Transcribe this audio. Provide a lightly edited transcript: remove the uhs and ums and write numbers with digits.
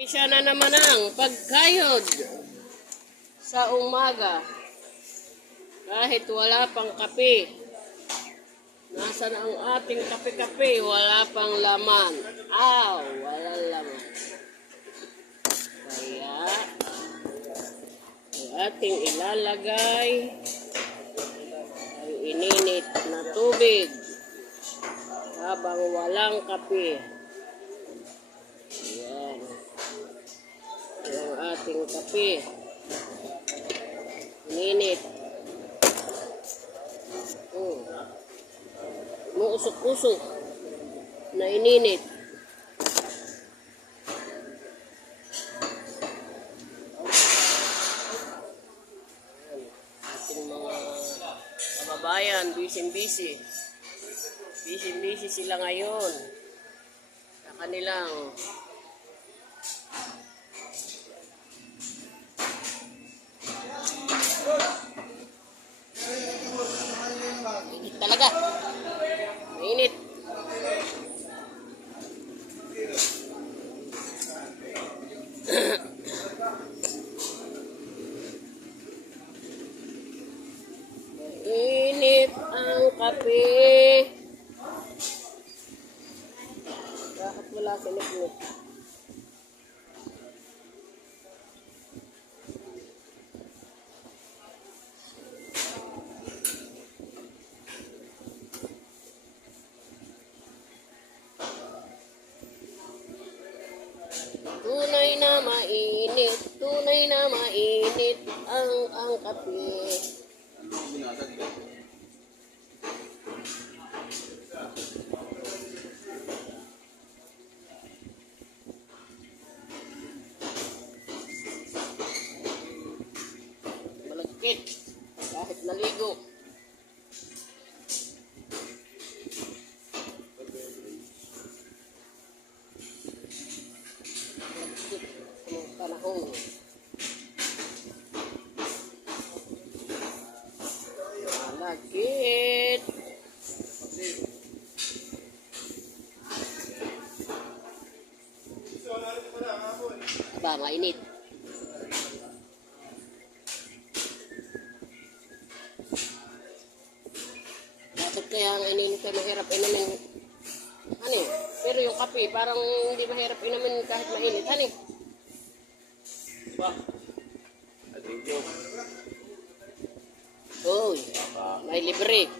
Siya na naman ang pagkayod sa umaga. Kahit wala pang kape. Nasaan ang ating kape-kape? Wala pang laman. Walang laman. Kaya, ang ating ilalagay ay ininit na tubig habang walang kape. Ayan. Ang ating kape. Ininit. Muusok-usok na ininit. Ating mga kababayan, busy-busy. Busy-busy sila ngayon sa kanilang talaga. Mainit. Mainit ang kape. Bakit wala sinipnip? Tunay na mainit ang kape. Malagkit kahit naligo. Panahon. Malagkit. Aba, mainit. Bakit kaya ang ininit ay mahirap inumin? Hani? Pero yung kape, parang hindi mahirap inumin kahit mainit. Hani? Ba? Thank you. Uy, may libre.